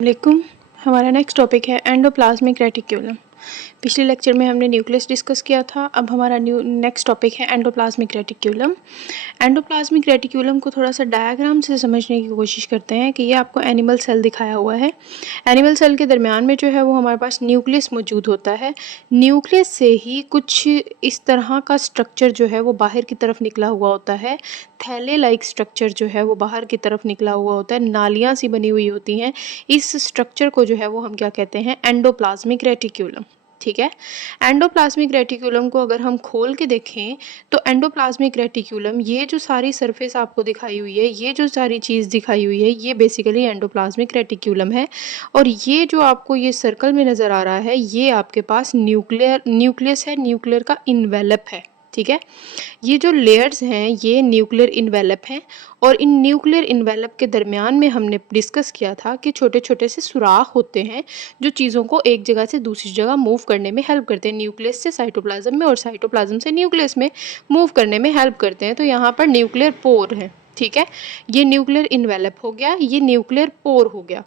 वालेकुम। हमारा next topic है एंडोप्लाज्मिक रेटिक्यूलम। पिछले लेक्चर में हमने न्यूक्लियस डिस्कस किया था। अब हमारा नेक्स्ट टॉपिक है एंडोप्लाज्मिक रेटिक्यूलम। एंडोप्लाज्मिक रेटिक्यूलम को थोड़ा सा डायग्राम से समझने की कोशिश करते हैं कि ये आपको एनिमल सेल दिखाया हुआ है। एनिमल सेल के दरमियान में जो है वो हमारे पास न्यूक्लियस मौजूद होता है। न्यूक्लियस से ही कुछ इस तरह का स्ट्रक्चर जो है वो बाहर की तरफ निकला हुआ होता है। थैले लाइक स्ट्रक्चर जो है वो बाहर की तरफ निकला हुआ होता है, नालियाँ सी बनी हुई होती हैं। इस स्ट्रक्चर को जो है वो हम क्या कहते हैं, एंडोप्लाज्मिक रेटिक्यूलम। ठीक है। एंडोप्लाज्मिक रेटिक्यूलम को अगर हम खोल के देखें तो एंडोप्लाज्मिक रेटिक्यूलम, ये जो सारी सरफेस आपको दिखाई हुई है, ये जो सारी चीज़ दिखाई हुई है, ये बेसिकली एंडोप्लाज्मिक रेटिक्यूलम है। और ये जो आपको ये सर्कल में नज़र आ रहा है, ये आपके पास न्यूक्लियस है, न्यूक्लियर का इन्वेलप है। ठीक है। ये जो लेयर्स हैं ये न्यूक्लियर इन्वेलप हैं। और इन न्यूक्लियर इन्वेलप के दरमियान में हमने डिस्कस किया था कि छोटे छोटे से सुराख होते हैं जो चीज़ों को एक जगह से दूसरी जगह मूव करने में हेल्प करते हैं, न्यूक्लियस से साइटोप्लाज्म में और साइटोप्लाज्म से न्यूक्लियस में मूव करने में हेल्प करते हैं। तो यहाँ पर न्यूक्लियर पोर है। ठीक है। ये न्यूक्लियर इन्वेलप हो गया, ये न्यूक्लियर पोर हो गया।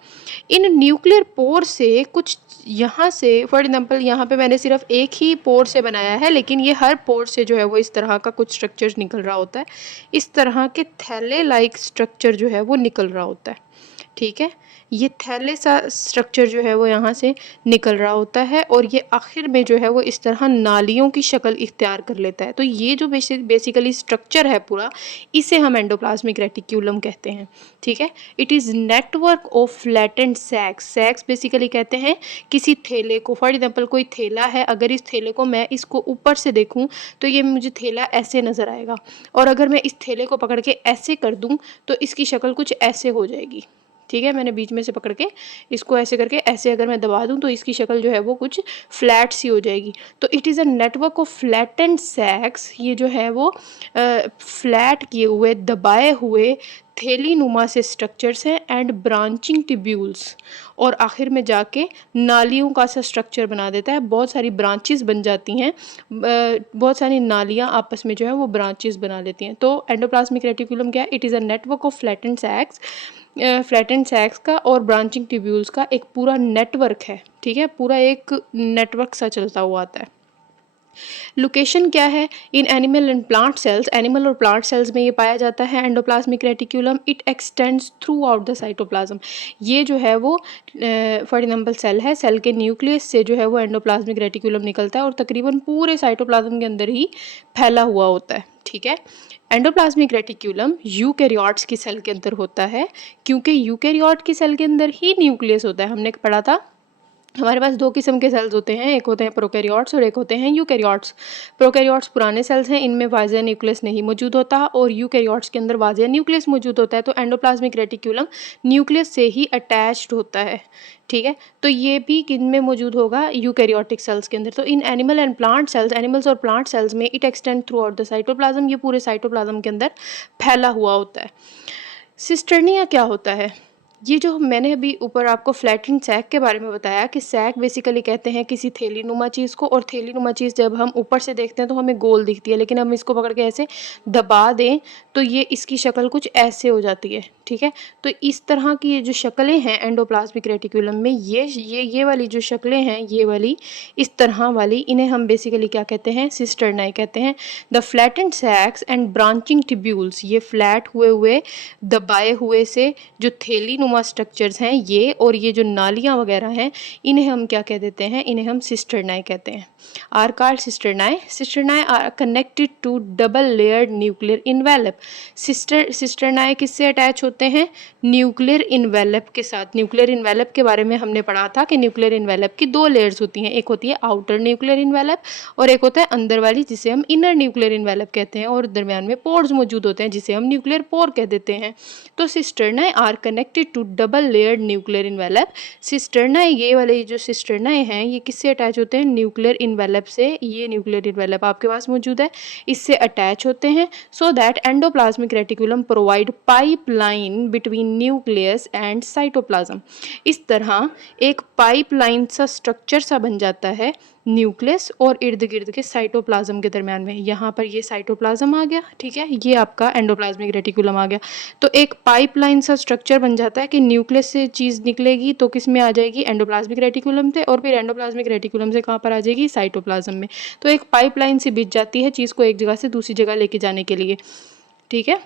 इन न्यूक्लियर पोर से कुछ यहाँ से फॉर एग्जाम्पल यहाँ पे मैंने सिर्फ एक ही पोर से बनाया है, लेकिन ये हर पोर से जो है वो इस तरह का कुछ स्ट्रक्चर निकल रहा होता है। इस तरह के थैले लाइक स्ट्रक्चर जो है वो निकल रहा होता है। ठीक है। ये थैले सा स्ट्रक्चर जो है वो यहाँ से निकल रहा होता है और ये आखिर में जो है वो इस तरह नालियों की शक्ल इख्तियार कर लेता है। तो ये जो बेसिकली स्ट्रक्चर है पूरा, इसे हम एंडोप्लाज्मिक रेटिक्यूलम कहते हैं। ठीक है। It is network of flattened sacs. Sacs basically कहते हैं किसी थैले को। फॉर एग्जाम्पल कोई थैला है, अगर इस थैले को मैं इसको ऊपर से देखूँ तो ये मुझे थैला ऐसे नज़र आएगा, और अगर मैं इस थैले को पकड़ के ऐसे कर दूँ तो इसकी शक्ल कुछ ऐसे हो जाएगी। ठीक है। मैंने बीच में से पकड़ के इसको ऐसे करके ऐसे अगर मैं दबा दूं तो इसकी शक्ल जो है वो कुछ फ्लैट सी हो जाएगी। तो it is a network of flattened sacs. ये जो है वो फ्लैट किए हुए, दबाए हुए थैली नुमा से स्ट्रक्चर्स हैं एंड ब्रांचिंग ट्यूब्यूल्स, और आखिर में जाके नालियों का सा स्ट्रक्चर बना देता है। बहुत सारी ब्रांचेस बन जाती हैं, बहुत सारी नालियाँ आपस में जो है वो ब्रांचेस बना लेती हैं। तो एंडोप्लाज्मिक रेटिकुलम क्या है? It is a network of flattened sacs, flattened sacs का और ब्रांचिंग ट्यूब्यूल्स का एक पूरा नेटवर्क है। ठीक है। पूरा एक नेटवर्क सा चलता हुआ आता है। लोकेशन क्या है? In animal and plant cells, animal और प्लांट सेल्स में ये पाया जाता है endoplasmic reticulum. It extends through out the cytoplasm. ये जो है वो फॉर एग्जाम्पल सेल है, सेल के न्यूक्लियस से जो है वो एंडोप्लाज्मिक रेटिक्यूलम निकलता है और तकरीबन पूरे साइटोप्लाज्म के अंदर ही फैला हुआ होता है। ठीक है। एंडोप्लाज्मिक रेटिक्यूलम यूकैरियोट्स की सेल के अंदर होता है, क्योंकि यूकैरियोट की सेल के अंदर ही न्यूक्लियस होता है। हमने पढ़ा था हमारे पास दो किस्म के सेल्स होते हैं, एक होते हैं प्रोकैरियोट्स और एक होते हैं यूकैरियोट्स। प्रोकैरियोट्स पुराने सेल्स हैं, इनमें वाज़ेह न्यूक्लियस नहीं मौजूद होता, और यूकैरियोट्स के अंदर वाज़ेह न्यूक्लियस मौजूद होता है। तो एंडोप्लाज्मिक रेटिक्यूलम न्यूक्लियस से ही अटैच्ड होता है। ठीक है। तो ये भी किन में मौजूद होगा? यूकैरियोटिक सेल्स के अंदर। तो in animal and plant cells, animals और प्लांट सेल्स में it extend through out the cytoplasm. ये पूरे साइटोप्लाज्म के अंदर फैला हुआ होता है। सिस्टर्निया क्या होता है? ये जो मैंने अभी ऊपर आपको फ्लैटेंड सैक के बारे में बताया कि सैक बेसिकली कहते हैं किसी थैली नुमा चीज़ को, और थैली नुमा चीज़ जब हम ऊपर से देखते हैं तो हमें गोल दिखती है, लेकिन हम इसको पकड़ के ऐसे दबा दें तो ये इसकी शक्ल कुछ ऐसे हो जाती है। ठीक है। तो इस तरह की ये जो शक्लें हैं एंडोप्लाज्मिक रेटिक्यूलम में, ये वाली जो शक्लें हैं, ये वाली इस तरह वाली, इन्हें हम बेसिकली क्या कहते हैं? सिस्टर्नाई कहते हैं। The flattened sacs and branching tubules, ये फ्लैट हुए दबाए हुए से जो थैली नुमा स्ट्रक्चर्स हैं ये, और ये जो नालियाँ वगैरह हैं, इन्हें हम क्या कह देते हैं? इन्हें हम सिस्टर्नाई कहते हैं। Are called cisternae. Cisternae are connected to double layered nuclear envelope. Cisternae किससे अटैच होते हैं? न्यूक्लियर इन्वेलप के साथ। न्यूक्लियर इन्वेलप के बारे में हमने पढ़ा था कि न्यूक्लियर इन्वेलप की दो लेयर्स होती हैं, एक होती है आउटर न्यूक्लियर इन्वेलप और एक होता है अंदर वाली जिसे हम इनर न्यूक्लियर इन्वेलप कहते हैं, और दरमियान में पोर्स मौजूद होते हैं जिसे हम न्यूक्लियर पोर कह देते हैं। तो cisternae are connected to double layered nuclear envelope. Cisternae, ये वाले जो सिस्टर्नाई हैं, ये किससे अटैच होते हैं? न्यूक्लियर इन्वेलप से। ये न्यूक्लियर इन्वेलप आपके पास मौजूद है, इससे अटैच होते हैं, so that endoplasmic reticulum provide pipeline between nucleus and cytoplasm. इस तरह एक पाइपलाइन सा स्ट्रक्चर सा बन जाता है न्यूक्लियस और इर्द गिर्द के साइटोप्लाज्म के दरमियान में। यहाँ पर ये साइटोप्लाज्म आ गया, ठीक है, ये आपका एंडोप्लाज्मिक रेटिकुलम आ गया। तो एक पाइपलाइन सा स्ट्रक्चर बन जाता है कि न्यूक्लियस से चीज़ निकलेगी तो किस में आ जाएगी, एंडोप्लाज्मिक रेटिकुलम से, और फिर एंडोप्लाज्मिक रेटिकुलम से कहाँ पर आ जाएगी, साइटोप्लाज्म में। तो एक पाइपलाइन से बिछ जाती है चीज़ को एक जगह से दूसरी जगह लेके जाने के लिए, ठीक है।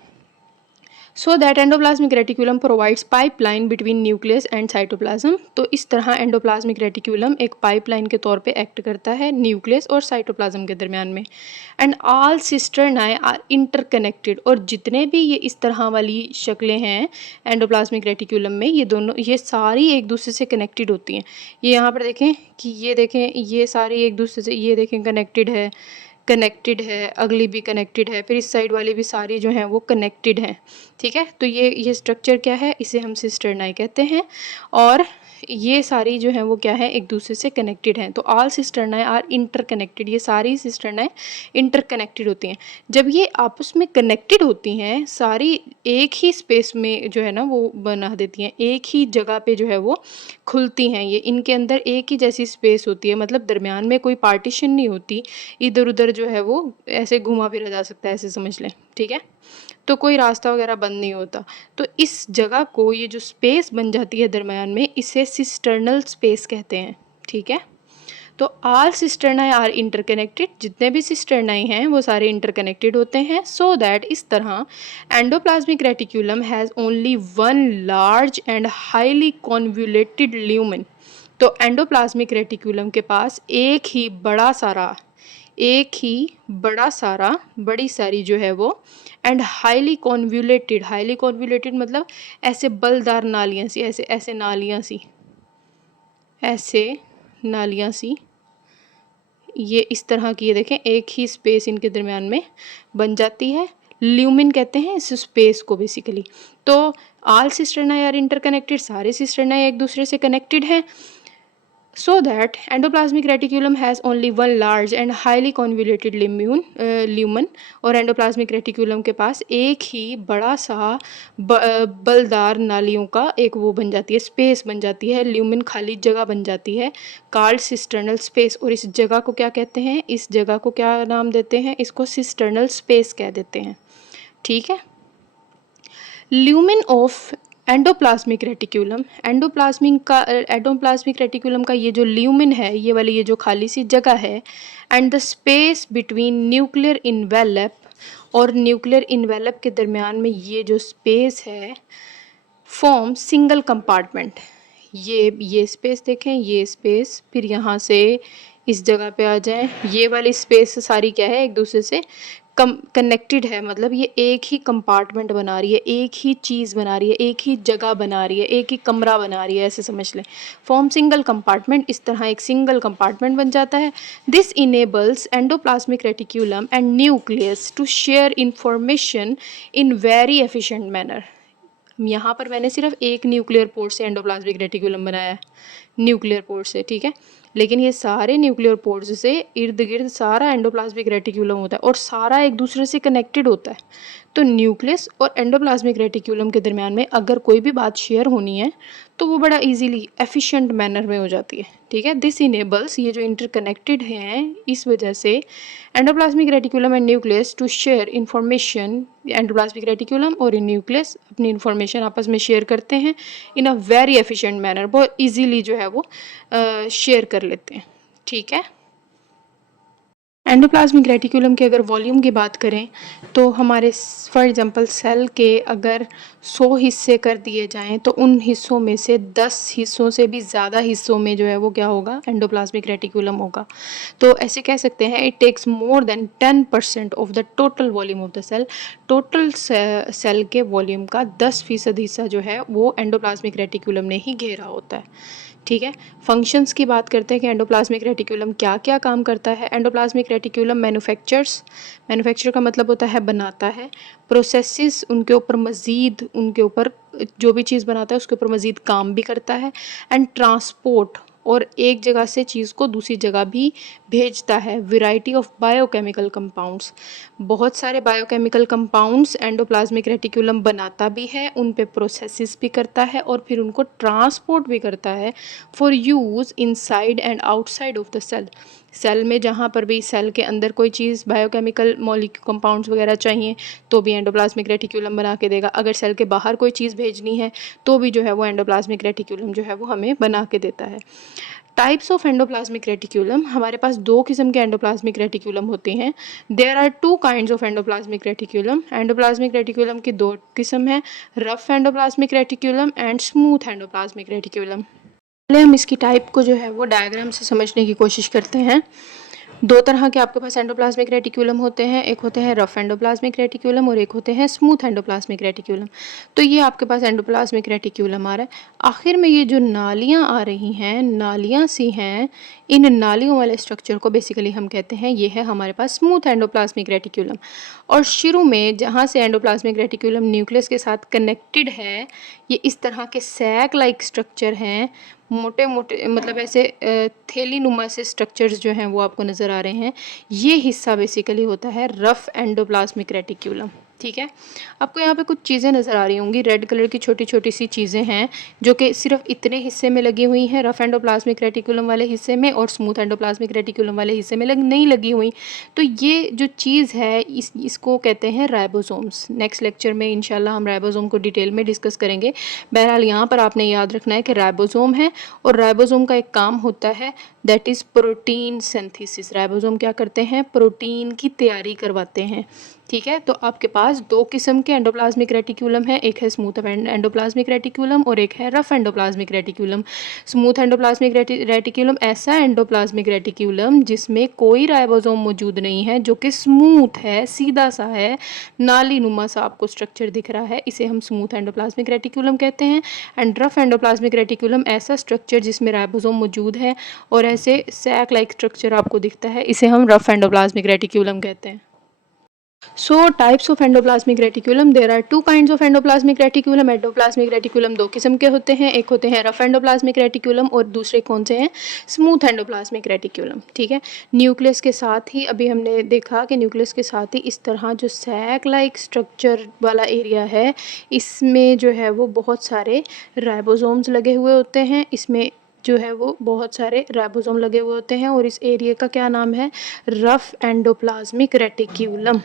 So that endoplasmic reticulum provides pipeline between nucleus and cytoplasm. तो इस तरह एंडोप्लाज्मिक रेटिकुलम एक पाइपलाइन के तौर पे एक्ट करता है न्यूक्लियस और साइटोप्लाज्म के दरमियान में। एंड ऑल सिस्टर्नाए आर इंटरकनेक्टेड, और जितने भी ये इस तरह वाली शक्लें हैं एंडोप्लाज्मिक रेटिकुलम में, ये दोनों, ये सारी एक दूसरे से कनेक्टेड होती हैं। ये यहाँ पर देखें कि ये देखें, ये सारी एक दूसरे से, ये देखें कनेक्टेड है, अगली भी कनेक्टेड है, फिर इस साइड वाली भी सारी जो हैं वो कनेक्टेड हैं, ठीक है। तो ये स्ट्रक्चर क्या है, इसे हम सिस्टर्नाई कहते हैं, और ये सारी जो है वो क्या है, एक दूसरे से कनेक्टेड हैं। तो ऑल सिस्टर्नाई आर इंटरकनेक्टेड, ये सारी सिस्टर्नाई इंटरकनेक्टेड होती हैं। जब ये आपस में कनेक्टेड होती हैं, सारी एक ही स्पेस में जो है ना वो बना देती हैं, एक ही जगह पे जो है वो खुलती हैं। ये इनके अंदर एक ही जैसी स्पेस होती है, मतलब दरमियान में कोई पार्टीशन नहीं होती, इधर उधर जो है वो ऐसे घुमा फिरा जा सकता है, ऐसे समझ लें, ठीक है। तो कोई रास्ता वगैरह बंद नहीं होता। तो इस जगह को, ये जो स्पेस बन जाती है दरमियान में, इसे सिस्टर्नल स्पेस कहते हैं, ठीक है। तो ऑल सिस्टर्नाई आर इंटरकनेक्टेड, जितने भी सिस्टर्नाई हैं वो सारे इंटरकनेक्टेड होते हैं। सो दैट इस तरह endoplasmic reticulum has only one large and highly convoluted lumen. तो एंडोप्लाज्मिक रेटिकुलम के पास एक ही बड़ा सारा बड़ी सारी जो है वो एंड हाईली कॉन्वुलेटेड मतलब ऐसे बलदार नालियाँ सी, ऐसे नालियाँ सी, ये इस तरह की, ये देखें एक ही स्पेस इनके दरमियान में बन जाती है। ल्यूमिन कहते हैं इस स्पेस को बेसिकली। तो ऑल सिस्टर्नाई आर इंटरकनेक्टेड, सारे सिस्टर्नाई एक दूसरे से कनेक्टेड हैं। So that endoplasmic reticulum has only one large and highly convoluted lumen, और एंडोप्लाज्मिक रेटिकुलम के पास एक ही बड़ा सा बलदार नालियों का एक वो बन जाती है, स्पेस बन जाती है, ल्यूमिन खाली जगह बन जाती है, कॉल्ड सिस्टर्नल स्पेस। और इस जगह को क्या कहते हैं, इस जगह को क्या नाम देते हैं, इसको सिस्टर्नल स्पेस कह देते हैं, ठीक है। Lumen of endoplasmic reticulum, endoplasmic reticulum का ये जो ल्यूमेन है, ये वाली ये जो खाली सी जगह है, and the space between nuclear envelope, और न्यूक्लियर इन्वेलप के दरमियान में ये जो स्पेस है, फॉर्म सिंगल कंपार्टमेंट। ये स्पेस देखें, ये स्पेस, फिर यहाँ से इस जगह पे आ जाएं, ये वाली स्पेस सारी क्या है, एक दूसरे से कनेक्टेड है, मतलब ये एक ही कंपार्टमेंट बना रही है, एक ही चीज़ बना रही है, एक ही जगह बना रही है, एक ही कमरा बना रही है, ऐसे समझ लें। फॉर्म सिंगल कंपार्टमेंट, इस तरह एक सिंगल कंपार्टमेंट बन जाता है। This enables endoplasmic reticulum and nucleus to share information in very efficient manner. यहाँ पर मैंने सिर्फ एक न्यूक्लियर पोर्ट से एंडोप्लाज्मिक रेटिकुलम बनाया है, न्यूक्लियर पोर्ट से, ठीक है, लेकिन ये सारे न्यूक्लियर पोर्ट्स से इर्द गिर्द सारा एंडोप्लाज्मिक रेटिकुलम होता है और सारा एक दूसरे से कनेक्टेड होता है। तो न्यूक्लियस और एंडोप्लाज्मिक रेटिकुलम के दरमियान में अगर कोई भी बात शेयर होनी है तो वो बड़ा इजीली एफिशिएंट मैनर में हो जाती है, ठीक है। दिस इनेबल्स, ये जो इंटरकनेक्टेड हैं, इस वजह से endoplasmic reticulum and nucleus to share information, endoplasmic reticulum और न्यूक्लियस अपनी इंफॉर्मेशन आपस में शेयर करते हैं in a very efficient manner, बहुत इजीली जो है वो शेयर कर लेते हैं, ठीक है। एंडोप्लाज्मिक रेटिकुलम के अगर वॉल्यूम की बात करें तो हमारे फॉर एग्जांपल सेल के अगर 100 हिस्से कर दिए जाएं तो उन हिस्सों में से 10 हिस्सों से भी ज़्यादा हिस्सों में जो है वो क्या होगा, एंडोप्लाज्मिक रेटिकुलम होगा। तो ऐसे कह सकते हैं it takes more than 10% of the total volume of the cell. Total cell के वॉल्यूम का 10% हिस्सा जो है वो एंडोप्लाज्मिक रेटिकुलम ने ही घेरा होता है, ठीक है। फंक्शंस की बात करते हैं कि एंडोप्लाज्मिक रेटिकुलम क्या क्या काम करता है। एंडोप्लाज्मिक रेटिकुलम मैन्युफैक्चर का मतलब होता है बनाता है, प्रोसेसेस उनके ऊपर जो भी चीज़ बनाता है उसके ऊपर मज़ीद काम भी करता है, एंड ट्रांसपोर्ट और एक जगह से चीज़ को दूसरी जगह भी भेजता है। वैरायटी ऑफ बायोकेमिकल कंपाउंड्स, बहुत सारे बायोकेमिकल कंपाउंड्स एंडोप्लाज्मिक रेटिकुलम बनाता भी है, उन पे प्रोसेसेस भी करता है और फिर उनको ट्रांसपोर्ट भी करता है for use inside and outside of the cell. Cell में जहाँ पर भी सेल के अंदर कोई चीज़ बायोकेमिकल मॉलिक्यूल कंपाउंड्स वगैरह चाहिए तो भी एंडोप्लाज्मिक रेटिकुलम बना के देगा। अगर सेल के बाहर कोई चीज़ भेजनी है तो भी जो है वो एंडोप्लाज्मिक रेटिकुलम जो है वो हमें बना के देता है। टाइप्स ऑफ एंडोप्लाज्मिक रेटिकुलम, हमारे पास दो किस्म के एंडोप्लाज्मिक रेटिकुलम होते हैं। There are two kinds of endoplasmic reticulum. Endoplasmic reticulum की दो किस्म है, rough endoplasmic reticulum and smooth endoplasmic reticulum. पहले हम इसकी टाइप को जो है वो डायग्राम से समझने की कोशिश करते हैं। दो तरह के आपके पास एंडोप्लाज्मिक रेटिकुलम होते हैं, एक होते हैं रफ एंडोप्लाज्मिक रेटिकुलम और एक होते हैं स्मूथ एंडोप्लाज्मिक रेटिकुलम। तो ये आपके पास एंडोप्लाज्मिक रेटिकुलम आ रहा है। आखिर में ये जो नालियाँ आ रही हैं, नालियाँ सी हैं, इन नालियों वाले स्ट्रक्चर को बेसिकली हम कहते हैं ये है हमारे पास स्मूथ एंडोप्लाज्मिक रेटिकुलम। और शुरू में जहाँ से एंडोप्लाज्मिक रेटिकुलम न्यूक्लियस के साथ कनेक्टेड है, ये इस तरह के सैक लाइक स्ट्रक्चर हैं, मोटे मोटे मतलब ऐसे थैली नुमा से स्ट्रक्चर्स जो हैं वो आपको नज़र आ रहे हैं। ये हिस्सा बेसिकली होता है रफ एंडोप्लाज्मिक रेटिकुलम। ठीक है, आपको यहाँ पे कुछ चीज़ें नज़र आ रही होंगी, रेड कलर की छोटी छोटी सी चीज़ें हैं जो कि सिर्फ इतने हिस्से में लगी हुई हैं, रफ एंडोप्लाज्मिक रेटिकुलम वाले हिस्से में, और स्मूथ एंडोप्लाज्मिक रेटिकुलम वाले हिस्से में नहीं लगी हुई। तो ये जो चीज़ है इसको कहते हैं राइबोसोम्स। नेक्स्ट लेक्चर में इंशाल्लाह हम राइबोसोम को डिटेल में डिस्कस करेंगे। बहरहाल यहाँ पर आपने याद रखना है कि राइबोसोम है और राइबोसोम का एक काम होता है that is protein synthesis. Ribosome क्या करते हैं? प्रोटीन की तैयारी करवाते हैं। ठीक है, तो आपके पास दो किस्म के एंडोप्लाज्मिक रेटिकुलम है, एक है स्मूथ एंडोप्लाज्मिक रेटिकुलम और एक है rough endoplasmic reticulum. Smooth endoplasmic reticulum ऐसा एंडोप्लाज्मिक रेटिकुलम जिसमें कोई राइबोसोम मौजूद नहीं है, जो कि स्मूथ है, सीधा सा है, नाली नुमा सा आपको स्ट्रक्चर दिख रहा है, इसे हम स्मूथ एंडोप्लाज्मिक रेटिकुलम कहते हैं। एंड रफ एंडोप्लाज्मिक रेटिकुलम ऐसा स्ट्रक्चर जिसमें राइबोसोम मौजूद है और ऐसे सैक लाइक स्ट्रक्चर आपको दिखता है, इसे हम रफ एंडोप्लाज्मिक रेटिकुलम कहते हैं। So types of endoplasmic reticulum, there are two kinds of endoplasmic reticulum। Endoplasmic reticulum दो किस्म के होते हैं, एक होते हैं रफ एंडोप्लाज्मिक रेटिकुलम और दूसरे कौन से हैं? Smooth endoplasmic reticulum. ठीक है, न्यूक्लियस के साथ ही अभी हमने देखा कि न्यूक्लियस के साथ ही इस तरह जो सैक लाइक स्ट्रक्चर वाला एरिया है, इसमें जो है वो बहुत सारे राइबोसोम्स लगे हुए होते हैं, इसमें जो है वो बहुत सारे राइबोसोम लगे हुए होते हैं और इस एरिया का क्या नाम है? Rough endoplasmic reticulum.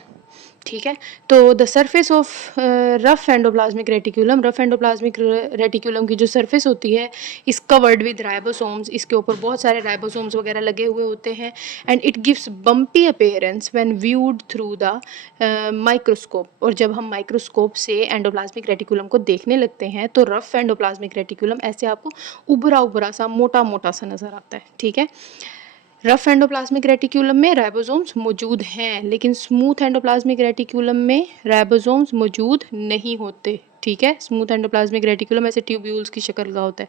ठीक है, तो the surface of rough endoplasmic reticulum की जो सरफेस होती है इस कवर्ड विद राइबोसोम्स, इसके ऊपर बहुत सारे राइबोसोम्स वगैरह लगे हुए होते हैं। And it gives bumpy appearance when viewed through the microscope. और जब हम माइक्रोस्कोप से एंडोप्लाज्मिक रेटिकुलम को देखने लगते हैं तो रफ एंडोप्लाज्मिक रेटिकुलम ऐसे आपको उभरा उभरा सा, मोटा मोटा सा नज़र आता है। ठीक है, रफ एंडोप्लाज्मिक रेटिकुलम में राइबोसोम्स मौजूद हैं, लेकिन स्मूथ एंडोप्लाज्मिक रेटिकुलम में राइबोसोम्स मौजूद नहीं होते। ठीक है, स्मूथ एंडोप्लाज्मिक रेटिकुलम ऐसे ट्यूब्यूल्स की शक्ल का होता है।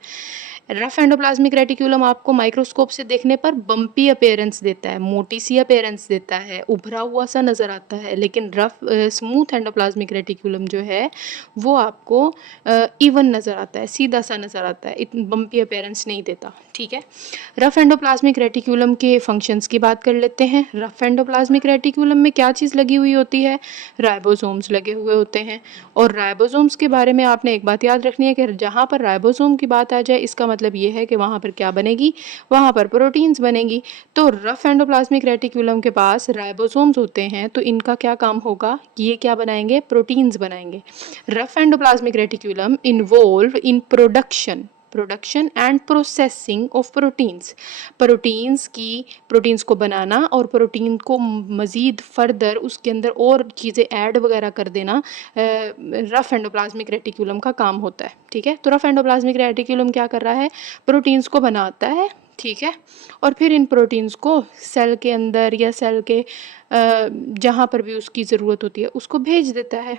रफ एंडोप्लाज्मिक रेटिकुलम आपको माइक्रोस्कोप से देखने पर बम्पी अपीयरेंस देता है, मोटी सी अपीयरेंस देता है, उभरा हुआ सा नज़र आता है। लेकिन स्मूथ एंडोप्लाज्मिक रेटिकुलम जो है वो आपको इवन नज़र आता है, सीधा सा नज़र आता है, इतनी बम्पी अपीयरेंस नहीं देता। ठीक है, रफ एंडोप्लाज्मिक रेटिकुलम के फंक्शंस की बात कर लेते हैं। रफ एंडोप्लाज्मिक रेटिकुलम में क्या चीज़ लगी हुई होती है? राइबोसोम्स लगे हुए होते हैं। और राइबोसोम्स के बारे में आपने एक बात याद रखनी है कि जहाँ पर राइबोसोम की बात आ जाए इसका मतलब ये है कि वहाँ पर क्या बनेगी? वहाँ पर प्रोटीन्स बनेगी। तो रफ एंडोप्लाज्मिक रेटिकुलम के पास राइबोसोम्स होते हैं, तो इनका क्या काम होगा? ये क्या बनाएंगे? प्रोटीन्स बनाएंगे। Rough endoplasmic reticulum involve in production and processing of proteins को बनाना और प्रोटीन को मज़ीद फर्दर उसके अंदर और चीज़ें ऐड वगैरह कर देना रफ एंडोप्लाज्मिक रेटिकुलम का काम होता है। ठीक है, तो रफ एंडोप्लाज्मिक रेटिकुलम क्या कर रहा है? प्रोटीन्स को बनाता है। ठीक है, और फिर इन प्रोटीन्स को सेल के अंदर या सेल के जहाँ पर भी उसकी ज़रूरत होती है उसको भेज देता है।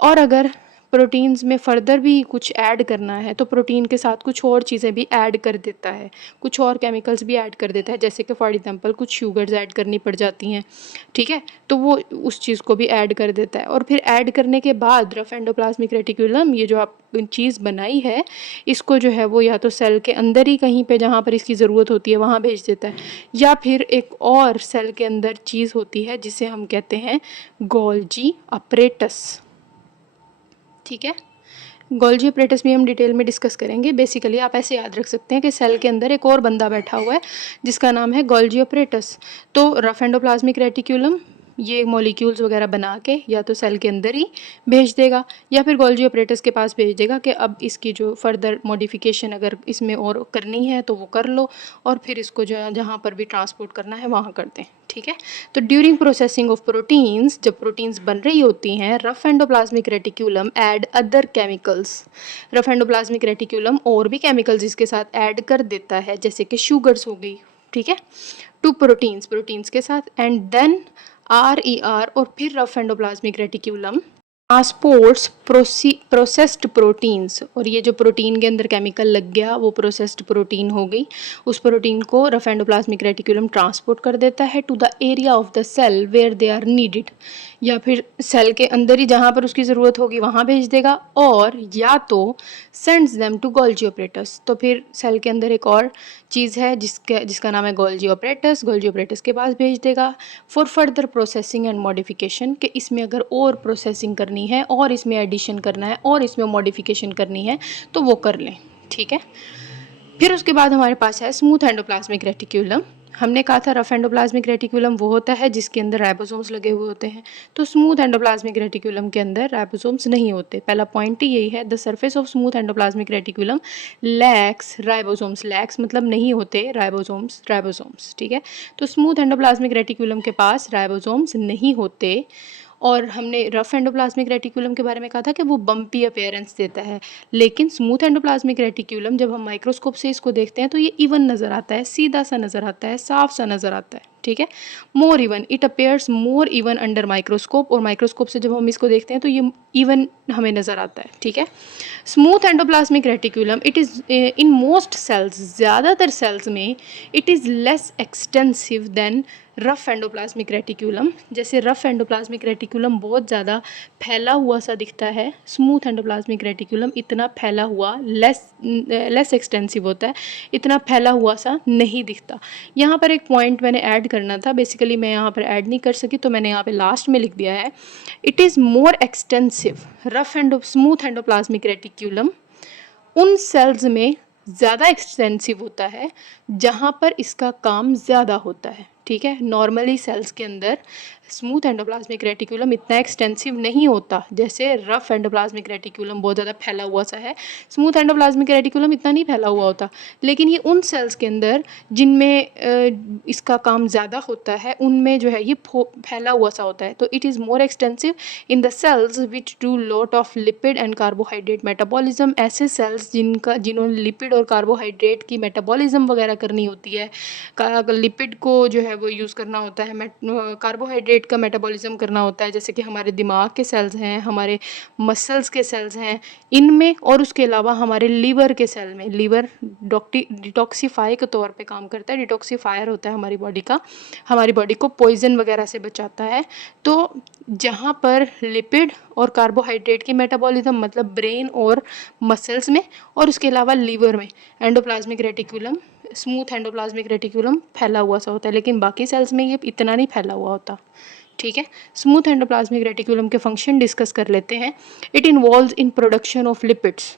और अगर प्रोटीन्स में फर्दर भी कुछ ऐड करना है तो प्रोटीन के साथ कुछ और चीज़ें भी ऐड कर देता है, कुछ और केमिकल्स भी ऐड कर देता है, जैसे कि फॉर एग्जांपल कुछ शुगर्स ऐड करनी पड़ जाती हैं, ठीक है, तो वो उस चीज़ को भी ऐड कर देता है। और फिर ऐड करने के बाद रफ एंडोप्लाज्मिक रेटिकुलम, ये जो आप चीज़ बनाई है, इसको जो है वो या तो सेल के अंदर ही कहीं पे जहाँ पर इसकी ज़रूरत होती है वहाँ भेज देता है, या फिर एक और सेल के अंदर चीज़ होती है जिसे हम कहते हैं गोल्जी अपरेटस, ठीक है। गोल्जी अपरेटस भी हम डिटेल में डिस्कस करेंगे। बेसिकली आप ऐसे याद रख सकते हैं कि सेल के अंदर एक और बंदा बैठा हुआ है जिसका नाम है गोल्जी अपरेटस। तो रफ एंडोप्लाज्मिक रेटिकुलम ये मॉलिक्यूल्स वगैरह बना के या तो सेल के अंदर ही भेज देगा या फिर गोल्जी अपरेटस के पास भेज देगा कि अब इसकी जो फर्दर मॉडिफिकेशन अगर इसमें और करनी है तो वो कर लो, और फिर इसको जो जहाँ पर भी ट्रांसपोर्ट करना है वहाँ कर दें, ठीक है। तो ड्यूरिंग प्रोसेसिंग ऑफ प्रोटीन्स, जब प्रोटीन्स बन रही होती हैं, rough endoplasmic reticulum add other chemicals, rough endoplasmic reticulum और भी केमिकल्स इसके साथ ऐड कर देता है, जैसे कि शुगर्स हो गई, ठीक है, टू प्रोटीन्स के साथ, एंड देन RER और फिर rough endoplasmic reticulum transports processed proteins, और ये जो प्रोटीन के अंदर केमिकल लग गया वो प्रोसेस्ड प्रोटीन हो गई, उस प्रोटीन को रफ एंडोप्लाज्मिक रेटिकुलम ट्रांसपोर्ट कर देता है to the area of the cell where they are needed, या फिर सेल के अंदर ही जहाँ पर उसकी ज़रूरत होगी वहाँ भेज देगा, और या तो sends them to Golgi apparatus, तो फिर सेल के अंदर एक और चीज़ है जिसका नाम है गोल्जी ऑपरेटस के पास भेज देगा for further processing and modification, कि इसमें अगर और प्रोसेसिंग करनी है और इसमें एडिशन करना है और इसमें मॉडिफिकेशन करनी है तो वो कर लें, ठीक है। फिर उसके बाद हमारे पास है स्मूथ एंडोप्लाज्मिक रेटिकुलम। हमने कहा था रफ एंडोप्लाज्मिक रेटिकुलम वो होता है जिसके अंदर राइबोसोम्स लगे हुए होते हैं, तो स्मूथ एंडोप्लाज्मिक रेटिकुलम के अंदर राइबोसोम्स नहीं होते। पहला पॉइंट ही यही है, the surface of smooth endoplasmic reticulum lakhs ribosomes, lakhs मतलब नहीं होते राइबोसोम्स, ठीक है। तो स्मूथ एंडोप्लाज्मिक रेटिकुलम के पास राइबोसोम्स नहीं होते, और हमने रफ एंडोप्लाज्मिक रेटिकुलम के बारे में कहा था कि वो बम्पी अपीयरेंस देता है, लेकिन स्मूथ एंडोप्लाज्मिक रेटिकुलम जब हम माइक्रोस्कोप से इसको देखते हैं तो ये इवन नज़र आता है, सीधा सा नज़र आता है, साफ सा नज़र आता है, ठीक है। मोर even, it appears more even under microscope, और माइक्रोस्कोप से जब हम इसको देखते हैं तो ये इवन हमें नज़र आता है, ठीक है। Smooth endoplasmic reticulum it is in most cells, ज़्यादातर सेल्स में it is less extensive than rough endoplasmic reticulum. जैसे रफ एंडोप्लाज्मिक रेटिकुलम बहुत ज़्यादा फैला हुआ सा दिखता है, स्मूथ एंडोप्लाज्मिक रेटिकुलम इतना फैला हुआ लेस एक्सटेंसिव होता है, इतना फैला हुआ सा नहीं दिखता। यहाँ पर एक पॉइंट मैंने ऐड करना था, बेसिकली मैं यहाँ पर ऐड नहीं कर सकी तो मैंने यहाँ पे लास्ट में लिख दिया है, it is more extensive smooth endoplasmic reticulum उन सेल्स में ज़्यादा एक्सटेंसिव होता है जहाँ पर इसका काम ज़्यादा होता है, ठीक है। नॉर्मली सेल्स के अंदर स्मूथ एंडोप्लाज्मिक रेटिकुलम इतना एक्सटेंसिव नहीं होता, जैसे रफ एंडोप्लाज्मिक रेटिकुलम बहुत ज़्यादा फैला हुआ सा है, स्मूथ एंडोप्लाज्मिक रेटिकुलम इतना नहीं फैला हुआ होता। लेकिन ये उन सेल्स के अंदर जिनमें इसका काम ज़्यादा होता है उनमें जो है ये फैला हुआ सा होता है, तो it is more extensive in the cells which do lot of lipid and carbohydrate metabolism. ऐसे सेल्स जिन्होंने लिपिड और कार्बोहाइड्रेट की मेटाबॉलिज्म वगैरह करनी होती है, लिपिड को जो है वो यूज़ करना होता है, कार्बोहाइड्रेट का मेटाबॉलिज्म करना होता है, जैसे कि हमारे दिमाग के सेल्स हैं, हमारे मसल्स के सेल्स हैं इनमें, और उसके अलावा हमारे लीवर के सेल में, लीवर डिटॉक्सीफाई के तौर पे काम करता है, डिटॉक्सीफायर होता है हमारी बॉडी का, हमारी बॉडी को पॉइजन वगैरह से बचाता है। तो जहाँ पर लिपिड और कार्बोहाइड्रेट की मेटाबॉलिज्म मतलब ब्रेन और मसल्स में, और उसके अलावा लीवर में endoplasmic reticulum, smooth endoplasmic reticulum फैला हुआ सा होता है, लेकिन बाकी सेल्स में ये इतना नहीं फैला हुआ होता, ठीक है। स्मूथ एंडोप्लाज्मिक रेटिकुलम के फंक्शन डिस्कस कर लेते हैं। It involves in production of lipids.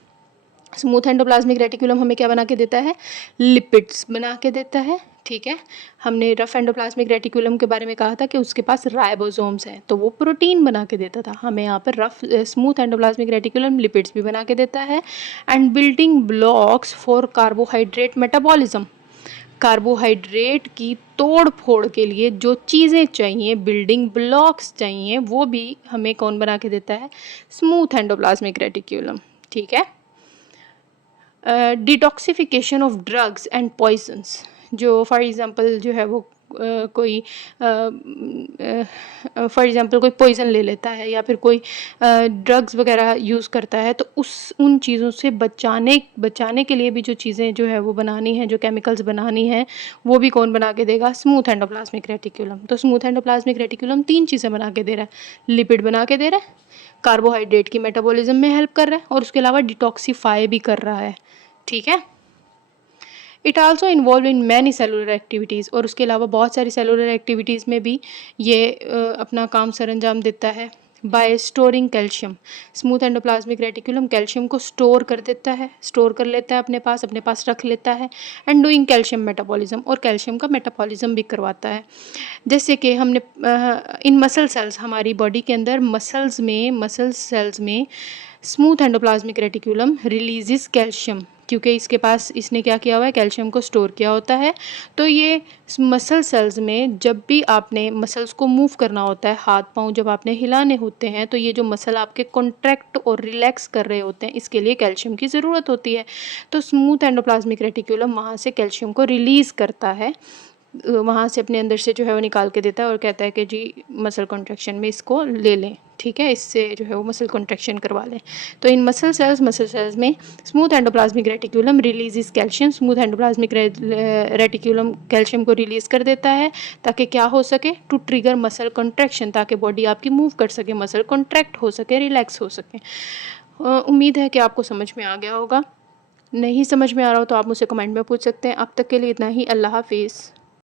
Smooth endoplasmic reticulum हमें क्या बना के देता है, लिपिड्स बना के देता है, ठीक है। हमने रफ एंडोप्लाज्मिक रेटिकुलम के बारे में कहा था कि उसके पास राइबोसोम्स हैं, तो वो प्रोटीन बना के देता था, हमें यहाँ पर स्मूथ एंडोप्लाज्मिक रेटिकुलम लिपिड्स भी बना के देता है। And building blocks for carbohydrate metabolism, carbohydrate की तोड़ फोड़ के लिए जो चीज़ें चाहिए, बिल्डिंग ब्लॉक्स चाहिए, वो भी हमें कौन बना के देता है, स्मूथ एंडोप्लाज्मिक रेटिकुलम, ठीक है। Detoxification of drugs and poisons, जो फॉर एग्जांपल जो है वो कोई फॉर एग्ज़ाम्पल कोई पॉइज़न ले लेता है या फिर कोई ड्रग्स वग़ैरह यूज़ करता है, तो उन चीज़ों से बचाने के लिए भी जो चीज़ें जो है वो बनानी है, जो केमिकल्स बनानी है, वो भी कौन बना के देगा? Smooth endoplasmic reticulum. तो स्मूथ एंडोप्लाज़्मिक रेटिक्यूलम 3 चीज़ें बना के दे रहा है, लिपिड बना के दे रहा है, कार्बोहाइड्रेट की मेटाबॉलिज़्म में हेल्प कर रहा है और उसके अलावा डिटॉक्सिफ़ाई भी कर रहा है, ठीक है? It also involve in many cellular activities, और उसके अलावा बहुत सारी सेलुलर एक्टिविटीज़ में भी ये अपना काम सरअंजाम देता है। Bye storing calcium, smooth endoplasmic reticulum calcium को स्टोर कर देता है, स्टोर कर लेता है अपने पास रख लेता है, एंड डूइंग कैल्शियम मेटाबॉलिज्म, और कैल्शियम का मेटाबॉलिज्म भी करवाता है। जैसे कि हमने इन मसल सेल्स, हमारी बॉडी के अंदर मसल सेल्स में smooth endoplasmic reticulum releases calcium, क्योंकि इसने क्या किया हुआ है? कैल्शियम को स्टोर किया होता है। तो ये मसल सेल्स में जब भी आपने मसल्स को मूव करना होता है, हाथ पाँव जब आपने हिलाने होते हैं, तो ये जो मसल आपके कॉन्ट्रैक्ट और रिलैक्स कर रहे होते हैं, इसके लिए कैल्शियम की ज़रूरत होती है। तो स्मूथ एंडोप्लाज्मिक रेटिकुलम वहाँ से कैल्शियम को रिलीज़ करता है, वहाँ से अपने अंदर से जो है वो निकाल के देता है और कहता है कि जी मसल कॉन्ट्रैक्शन में इसको ले लें, ठीक है, इससे जो है वो मसल कॉन्ट्रैक्शन करवा लें। तो इन मसल सेल्स में smooth endoplasmic reticulum releases calcium, smooth endoplasmic reticulum calcium को रिलीज़ कर देता है ताकि क्या हो सके? टू ट्रिगर मसल कॉन्ट्रैक्शन, ताकि बॉडी आपकी मूव कर सके, मसल कॉन्ट्रैक्ट हो सके, रिलैक्स हो सके। उम्मीद है कि आपको समझ में आ गया होगा। नहीं समझ में आ रहा हो तो आप मुझसे कमेंट में पूछ सकते हैं। अब तक के लिए इतना ही। अल्लाह हाफिज़।